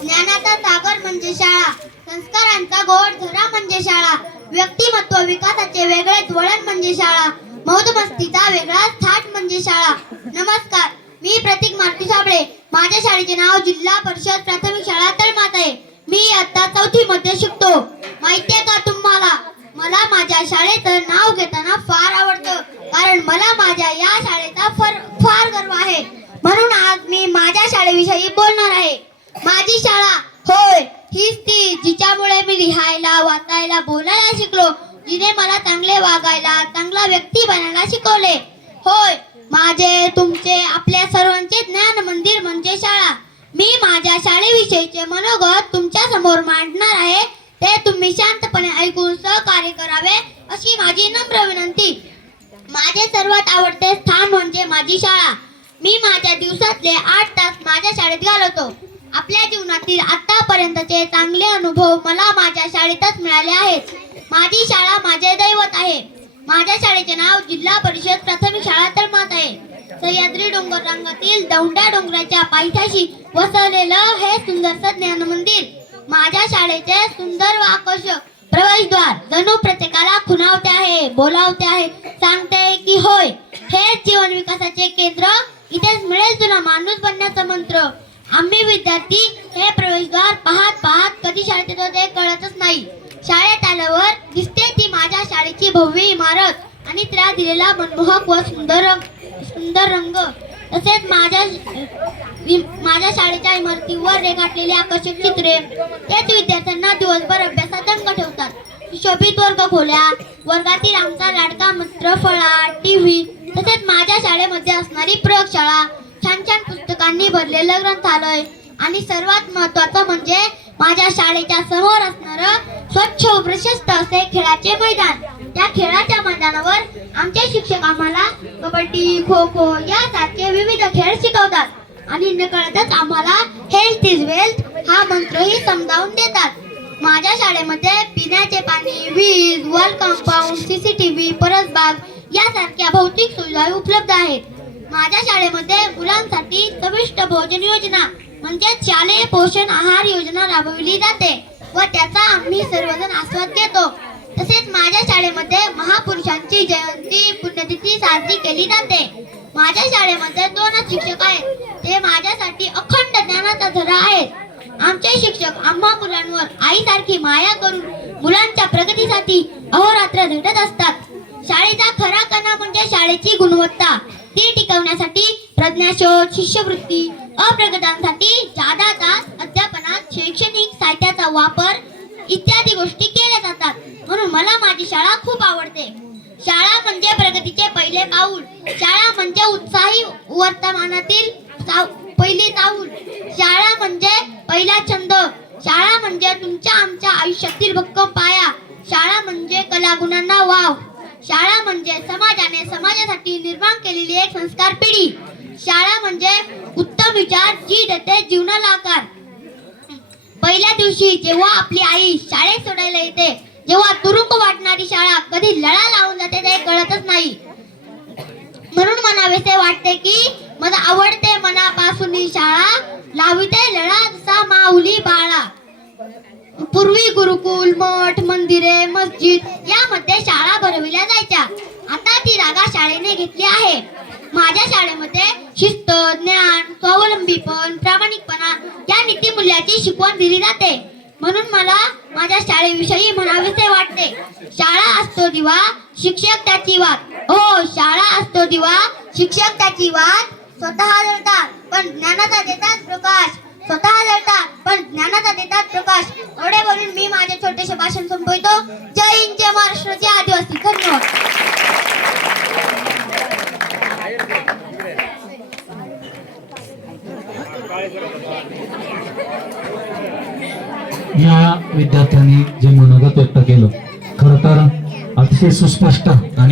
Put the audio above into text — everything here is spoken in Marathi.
ज्ञानाचा सागर म्हणजे शाळा. संस्कारांचा गोड झरा म्हणजे शाळा. व्यक्तिमत्व विकासाचे वेगळेच वळण म्हणजे शाळा. मौजमस्तीचा वेगळाच थाट म्हणजे शाळा. नमस्कार मी प्रतीक मारुती साबळे. माझ्या शाळेचे नाव जिल्हा परिषद प्राथमिक शाळा तळमात आहे. मी आता चौथी मध्ये शिकतो. माहितीये का तुम्हाला? मला माझ्या शाळेचं नाव घेताना फार आवडतं. कारण मला माझ्या या शाळेचा फर म्हणून आज मी माझ्या शाळेविषयी बोलणार आहे. माझी शाळा होय हीच ती जिच्यामुळे मी लिहायला वाचायला बोलायला शिकलो जिने मला चांगले वागायला चांगला व्यक्ती बनायला शिकवले. होय माझे तुमचे आपल्या सर्वांचे ज्ञान मंदिर म्हणजे शाळा. मी माझ्या शाळेविषयीचे मनोगत तुमच्यासमोर मांडणार आहे. ते तुम्ही शांतपणे ऐकून सहकार्य करावे अशी माझी नम्र विनंती. माझे सर्वात आवडते स्थान म्हणजे माझी शाळा. मी माझ्या दिवसातले आठ तास माझ्या शाळेत घालवतो. आपल्या जीवनातील आतापर्यंतचे चांगले अनुभव मला माझ्या शाळेतच मिळाले आहेत. माझी शाळा माझे दैवत आहे. माझ्या शाळेचे नाव जिल्हा परिषद प्राथमिक शाळा तळमात आहे. सह्याद्री डोंगर रांगातील दौंड्या डोंगराच्या पायथ्याशी वसवलेलं हे सुंदरसं ज्ञान मंदिर. माझ्या शाळेचे सुंदर व आकर्षक प्रवेशद्वार जणू प्रत्येकाला खुणावते आहे बोलावते आहे सांगते की होय हेच जीवन विकासाचे केंद्र इथेच मिळेल तुला माणूस बनण्याचा मंत्र. आम्ही विद्यार्थी हे प्रवेशद्वार पाहत पाहत कधी शाळेत येतो ते कळतच नाही. शाळेत आल्यावर दिसते ती माझ्या शाळेची भव्य इमारत आणि त्या दिलेला मनमोहक व सुंदर रंग सुंदर रंग. तसेच माझ्या माझ्या शाळेच्या इमारतीवर रेखाटलेली आकर्षक चित्रे. तेच विद्यार्थ्यांना दिवसभर अभ्यासात दंग ठेवतात. शोभित वर्ग खोल्या वर्गातील आमचा लाडका मित्र फळा टीव्ही तसेच माझ्या शाळेमध्ये असणारी प्रयोगशाळा छान छान पुस्तकांनी भरलेलं ग्रंथालय आणि सर्वात महत्वाचं म्हणजे माझ्या शाळेच्या समोर असणारं स्वच्छ व प्रशस्त असे खेळाचे मैदान. त्या खेळाच्या मैदानावर आमचे शिक्षक आम्हाला कबड्डी खो खो यासारखे विविध खेळ शिकवतात. आणि नकळतच आम्हाला हेल्थ इज वेल्थ हा मंत्रही समजावून देतात. माझ्या शाळेमध्ये पिण्याचे पाणी वीज वॉल कंपाऊंड सीसीटीव्ही परसबाग यासारख्या भौतिक सुविधा उपलब्ध आहेत. माझ्या शाळेमध्ये मुलांसाठी चविष्ट भोजन योजना म्हणजे शालेय पोषण आहार योजना राबविली जाते व त्याचा आम्ही सर्वजण आस्वाद घेतो. तसेच माझ्या शाळेमध्ये महापुरुषांची जयंती पुण्यतिथी साजरी केली जाते. माझ्या शाळेमध्ये दोनच शिक्षक आहेत. ते माझ्यासाठी अखंड ज्ञानाचा झरा आहेत. आमचे शिक्षक आम्हा मुलांवर आईसारखी माया करून मुलांच्या प्रगतीसाठी अहोरात्र झटत असतात. शाळेचा खरा कणा शाळेची गुणवत्ता ती टिकवण्यासाठी प्रज्ञाशोध शिष्यवृत्ती अप्रगतांसाठी जादा तास अध्यापनात शैक्षणिक साहित्याचा वापर इत्यादी गोष्टी केल्या जातात. म्हणून मला माझी शाळा खूप आवडते. शाळा म्हणजे प्रगतीचे पहिले पाऊल. शाळा म्हणजे उत्साही वर्तमानातील चाव- पहिली पाऊल शाळा म्हणजे पहिला छंद. शाळा म्हणजे तुमच्या आमच्या आयुष्यातील भक्कम पाया. शाळा म्हणजे कलागुणांना वाव. शाळा म्हणजे समाजाने समाजासाठी निर्माण केलेली एक संस्कार पिढी. शाळा म्हणजे उत्तम विचार जी देते जीवनाला आकार. पहिल्या दिवशी जेव्हा आपली आई शाळेत सोडायला येते जेव्हा तुरुंग वाटणारी शाळा कधी लळा लावून जाते ते कळतच नाही. म्हणून म्हणावेसे वाटते की मला आवडते मनापासून ही शाळा. लाविते लळा गुरुकुल मठ मंदिरे मस्जिद यामध्ये शाळा भरविल्या जायच्या. आता ती जागा शाळेने घेतली आहे. माझ्या शाळेमध्ये शिस्त ज्ञान स्वावलंबीपण प्रामाणिकपणा या नीतिमूल्याची शिकवण दिली जाते. म्हणून मला माझ्या शाळेविषयी म्हणावेसे वाटते. शाळा असतो दिवा शिक्षक त्याची वाद हो शाळा असतो दिवा शिक्षक त्याची वाद स्वतः जळतात पण ज्ञानाचा देतात प्रकाश. स्वतः जळतात पण ज्ञानाचा देतात प्रकाश. एवढे बोलून मी माझे छोटेसे भाषण संपवितो. जय हिंद जय महाराष्ट्राचे आदिवासी धन्यवाद. या विद्यार्थ्यांनी जे मनोगत व्यक्त केलं खर तर अतिशय सुस्पष्ट आणि